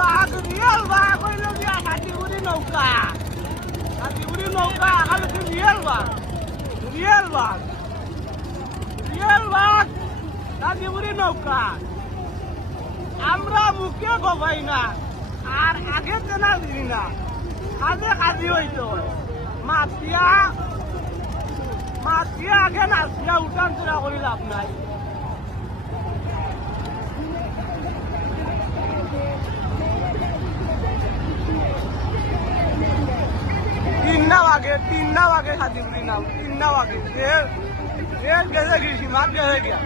বাঘ হইল গিয়া হাতিগুড়ি নৌকা আগে রিয়েল বাঘ হাতিগুড়ি নৌকা আমরা মুখে গবাই না আর আগে চেনা দিই না কাজে হইতো মাতিয়া আগে নাচিয়া উঠান চূড়া করি লাভ নাই। তিন নাও আগে খাদি নাও 3 নাও আগে গেছে গেছি মাছ গেছে গিয়া